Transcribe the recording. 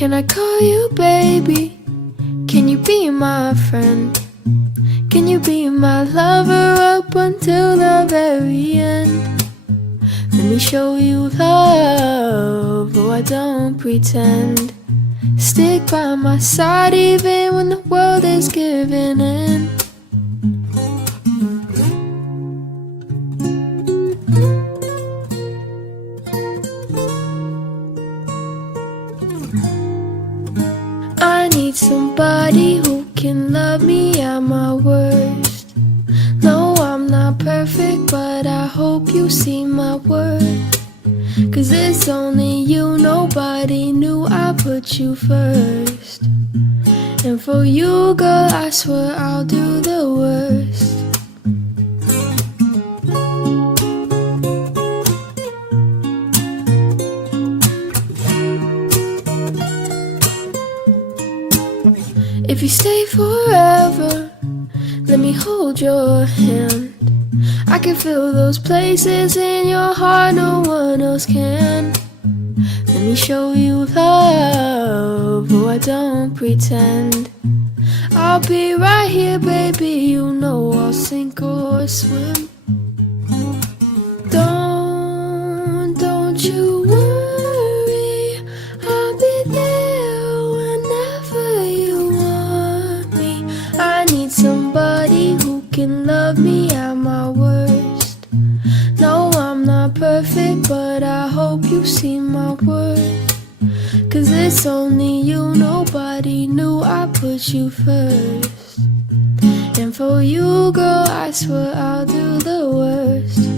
Can I call you baby? Can you be my friend? Can you be my lover up until the very end? Let me show you love, oh I don't pretend. Stick by my side even when the world is giving in. I need somebody who can love me at my worst. No, I'm not perfect, but I hope you see my worth. 'Cause it's only you, nobody knew I put you first. And for you, girl, I swear I'll do the worst. If you stay forever, let me hold your hand. I can feel those places in your heart no one else can. Let me show you love, oh I don't pretend. I'll be right here, baby, you know I'll sink or swim. Don't you worry, I'll be there whenever you want me. I need somebody who can love me at my worst. No, I'm not perfect, but I hope you see my worth. 'Cause it's only you, nobody knew I put you first. And for you, girl, I swear I'll do the worst.